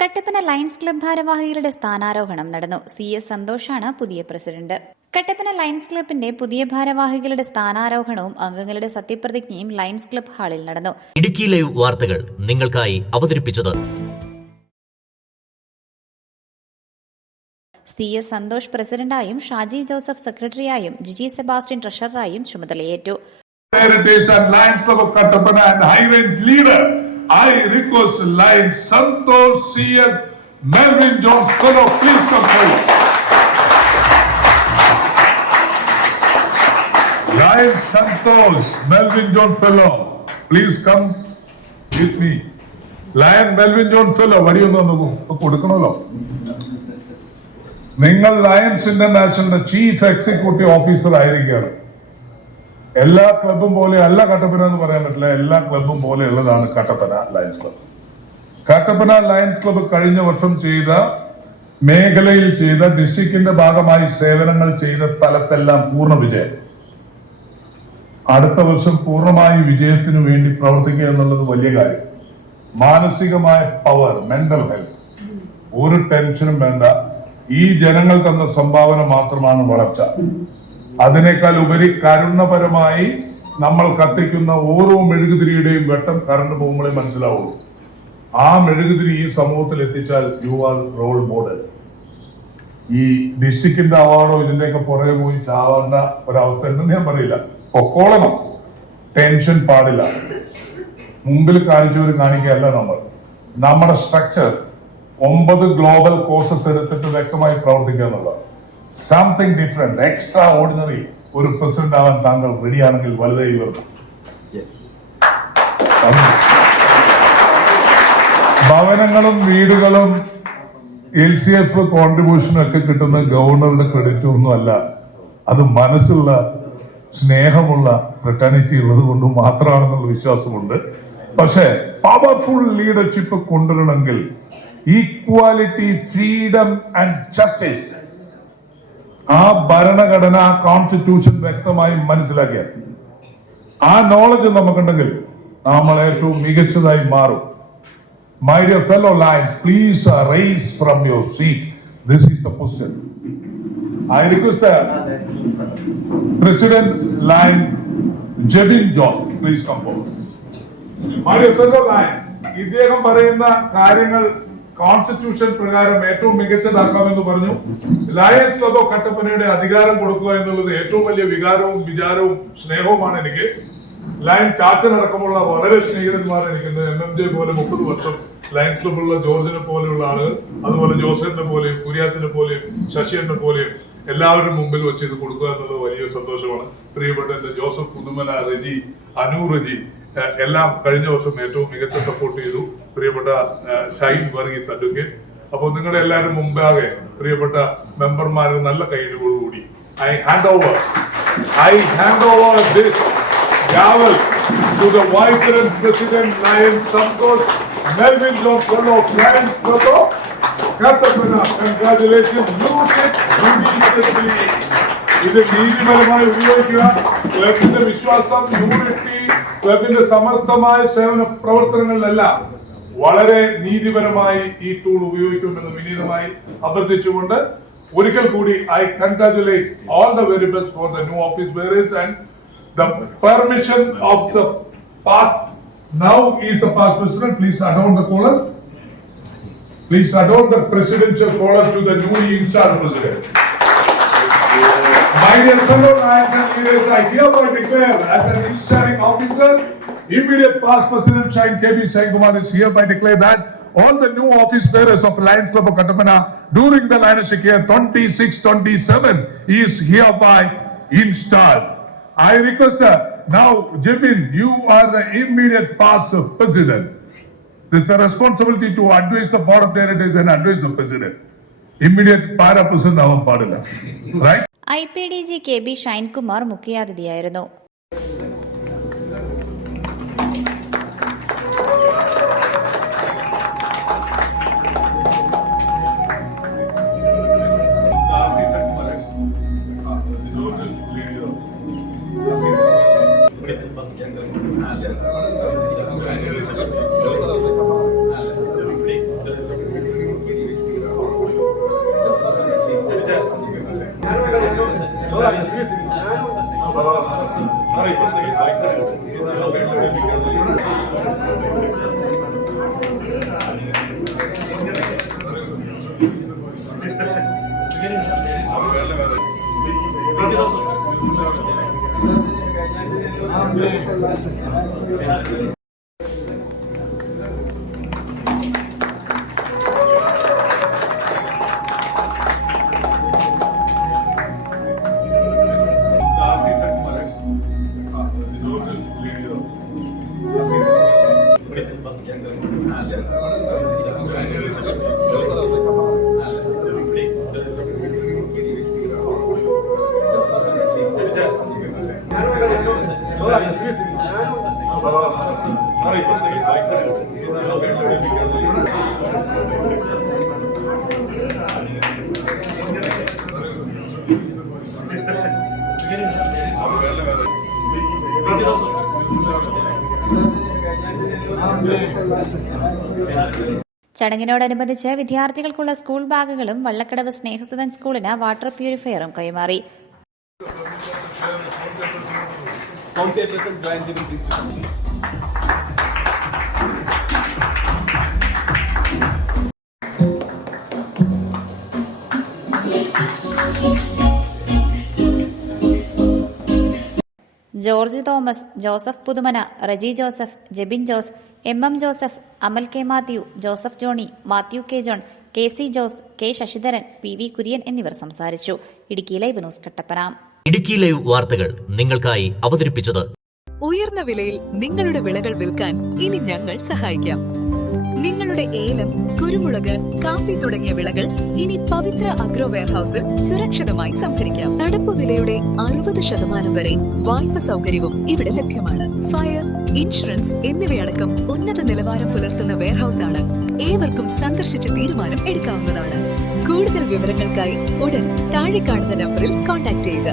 Kattappana lions club ഭാരവാഹികളുടെ സ്ഥാനാരോഹണം നടന്നു. CS സന്തോഷാണ് പുതിയ പ്രസിഡന്റ്. കട്ടപ്പന ലയൺസ് ക്ലബിന്റെ പുതിയ ഭാരവാഹികളുടെ സ്ഥാനാരോഹണവും അംഗങ്ങളുടെ സത്യപ്രതിജ്ഞയും ലയൺസ് ക്ലബ് ഹാളിൽ നടന്നു. ഇടുക്കി ലൈവ് വാർത്തകൾ നിങ്ങൾക്കായി അവതരിപ്പിച്ചത് CS സന്തോഷ് പ്രസിഡന്റായും ഷാജി ജോസഫ് സെക്രട്ടറിയായും ജിജി സെബാസ്റ്റ്യൻ ട്രഷററായും ചുമതലയേറ്റു. I request Lion Santosh CS Melvin John Fellow, please come forward. Lion Santosh Melvin John Fellow, please come with me. Lion Melvin John Fellow, വടിയൊന്നു കൊടുക്കണമല്ലോ. നിങ്ങൾ ലയൺസ് ഇന്റർനാഷണലിന്റെ ചീഫ് എക്സിക്യൂട്ടീവ് ഓഫീസർ ആയിരിക്കുകയാണ്. എല്ലാ ക്ലബും പോലെ അല്ല കട്ടപ്പന എന്ന് പറയാൻ പറ്റില്ല. എല്ലാ ക്ലബും പോലെ ഉള്ളതാണ് Kattappana lions club. Kattappana lions club കഴിഞ്ഞ വർഷം ചെയ്ത മേഖലയിൽ ചെയ്ത ഡിസ്ട്രിക്റ്റിന്റെ ഭാഗമായി സേവനങ്ങൾ ചെയ്ത സ്ഥലത്തെല്ലാം പൂർണ്ണ വിജയം. അടുത്ത വർഷം പൂർണ്ണമായി വിജയത്തിനു വേണ്ടി പ്രവർത്തിക്കുക എന്നുള്ളത് വലിയ കാര്യം. മാനസികമായ പവർ, മെന്റൽ ഹെൽത്ത്, ഒരു ടെൻഷനും വേണ്ട. ഈ ജനങ്ങൾ തന്ന സംഭാവന മാത്രമാണ് വളർച്ച. അതിനേക്കാൾ ഉപരി കരുണപരമായി നമ്മൾ കത്തിക്കുന്ന ഓരോ മെഴുകുതിരിയുടെയും വെട്ടം കറണ്ട് പോകുമ്പോഴേ മനസ്സിലാവുള്ളൂ. ആ മെഴുകുതിരി ഈ സമൂഹത്തിൽ എത്തിച്ചാൽ യു ആർ റോൾ മോഡൽ. ഈ ഡിസ്ട്രിക്റ്റിന്റെ അവാർഡോ ഇതിന്റെയൊക്കെ പുറകെ പോയി ചാവേണ്ട ഒരവസ്ഥ ഉണ്ടെന്ന് ഞാൻ പറയില്ല. പൊക്കോളണം, ടെൻഷൻ പാടില്ല. മുമ്പിൽ കാണിച്ചവർ കാണിക്കുകയല്ല നമ്മൾ. നമ്മുടെ സ്ട്രക്ചർ 9 ഗ്ലോബൽ കോഴ്സസ് എടുത്തിട്ട് വ്യക്തമായി പ്രവർത്തിക്കുക എന്നുള്ളതാണ്. സംതിങ് ഡിഫറെന്റ്, എക്സ്ട്രാ ഓർഡിനറി ഒരു പ്രസിഡന്റ് ആവാൻ താങ്കൾ റെഡിയാണെങ്കിൽ വലുതായി വരണം. ഭവനങ്ങളും വീടുകളും LCF കോൺട്രിബ്യൂഷനും ഒക്കെ കിട്ടുന്ന ഗവർണറുടെ ക്രെഡിറ്റ് ഒന്നും അല്ല. അത് മനസ്സുള്ള, സ്നേഹമുള്ള, ഫ്രട്ടേണിറ്റി ഉള്ളത് കൊണ്ട് മാത്രമാണെന്നുള്ള വിശ്വാസമുണ്ട്. പക്ഷേ പവർഫുൾ ലീഡർഷിപ്പ് കൊണ്ടുവരണമെങ്കിൽ ഈക്വാലിറ്റി, ഫ്രീഡം ആൻഡ് ജസ്റ്റിസ്, ആ ഭരണഘടന, ആ കോൺസ്റ്റിറ്റ്യൂഷൻ വ്യക്തമായി മനസ്സിലാക്കിയ ആ നോളജ് നമുക്കുണ്ടെങ്കിൽ നമ്മൾ ഏറ്റവും മികച്ചതായി മാറും. My dear fellow lions, please rise from your seat. This is the position. I request the President Lion Jebin Josh, please come forward. My dear fellow lions, ഇദ്ദേഹം പറയുന്ന കാര്യങ്ങൾ കോൺസ്റ്റിറ്റ്യൂഷൻ പ്രകാരം ഏറ്റവും മികച്ചതാക്കാമെന്ന് പറഞ്ഞു. ലയൺസ് ക്ലബ് ഓഫ് കട്ടപ്പനയുടെ അധികാരം കൊടുക്കുക എന്നുള്ളത് ഏറ്റവും വലിയ വികാരവും വിചാരവും സ്നേഹവുമാണ് എനിക്ക്. ലയൺ ചാച്ചനടക്കമുള്ള വളരെ സ്നേഹിതന്മാർ എനിക്കുണ്ട്. MMJ പോലെ 30 വർഷം ലയൺസ് ക്ലബുള്ള ജോർജിനെ പോലെയുള്ള ആളുകൾ, അതുപോലെ ജോസഫിനെ പോലെയും കുര്യാത്തിനെ പോലെയും ശശിയനെ പോലെയും എല്ലാവരും മുമ്പിൽ വെച്ച് ഇത് കൊടുക്കുക എന്നുള്ളത് വലിയ സന്തോഷമാണ്. പ്രിയപ്പെട്ട എന്റെ ജോസഫ് പുതുമന, റജി, അനു റജി എല്ലാം കഴിഞ്ഞ വർഷം ഏറ്റവും മികച്ച സപ്പോർട്ട് ചെയ്തു. പ്രിയപ്പെട്ട ഷൈൻ വർഗീസ് അഡ്വക്കേറ്റ്. അപ്പോൾ നിങ്ങളുടെ എല്ലാവരും മുമ്പാകെ പ്രിയപ്പെട്ട മെമ്പർമാരെ നല്ല കൈയിലോടുകൂടി I hand over this gavel to the vibrant President Lion Santosh Melvin John Fellow of Lions Club of Kattapana. Congratulations. Use it judiciously. ഇത് നീതിപരമായി ഉപയോഗിക്കുക. ക്ലബിന്റെ വിശ്വാസം, യൂണിറ്റി, ക്ലബിന്റെ സമർത്ഥമായ സേവന പ്രവർത്തനങ്ങളിലെല്ലാം വളരെ നീതിപരമായി ഈ ടൂൾ ഉപയോഗിക്കുമെന്ന് വിനീതമായി അഭ്യർത്ഥിച്ചുകൊണ്ട് ഒരിക്കൽ കൂടി I congratulate all the very best for the new office bearers and the permission of the past. Now is the past president. Please adorn the collar. Please adorn the presidential collar to the newly in charge president. My dear fellow lions and leaders, I hereby declare as an in-charging officer, immediate past President Shine KB Shine Kumar is hereby declare that all the new office bearers of Lions Club of Kattapana during the Lionshick year 26-27 is hereby installed. I request now, Jebin, you are the immediate past president. This is a responsibility to advise the board of directors and advise the president. Immediate para president avan padilla, right? IPDG KB Shine Kumar മുഖ്യാതിഥിയായിരുന്നു. ചടങ്ങിനോടനുബന്ധിച്ച് വിദ്യാർത്ഥികൾക്കുള്ള school ബാഗുകളും Vallakkadavu Snehasadan സ്കൂളിന് water പ്യൂരിഫയറും കൈമാറി. George Thomas, Joseph Puthumana, Reji Joseph, Jebin Jose, M Joseph, Amal K Mathew, Joseph Johny, Mathew K John, K C Jose, K Sasidharan, P V Kurian എന്നിവർ സംസാരിച്ചു. Idukki live news Kattappana. Idukki live വാർത്തകൾ നിങ്ങൾക്കായി അവതരിപ്പിച്ചത് ഉയർന്ന വിലയിൽ നിങ്ങളുടെ വിളകൾ വിൽക്കാൻ ഇനി ഞങ്ങൾ സഹായിക്കാം. നിങ്ങളുടെ ഏലം, കുരുമുളക്, കാപ്പി തുടങ്ങിയ വിളകൾ ഇനി പവിത്ര അഗ്രോ വെയർഹൌസിൽ സുരക്ഷിതമായി സംഭരിക്കാം. നടപ്പ് വിലയുടെ 60% വരെ വായ്പ സൗകര്യവും ഇവിടെ ലഭ്യമാണ്. ഫയർ, ഇൻഷുറൻസ് എന്നിവയടക്കം ഉന്നത നിലവാരം പുലർത്തുന്ന വെയർഹൌസ് ആണ്. ഏവർക്കും സന്ദർശിച്ച് തീരുമാനം എടുക്കാവുന്നതാണ്. കൂടുതൽ വിവരങ്ങൾക്കായി ഉടൻ താഴെ കാണുന്ന നമ്പറിൽ കോൺടാക്ട് ചെയ്യുക.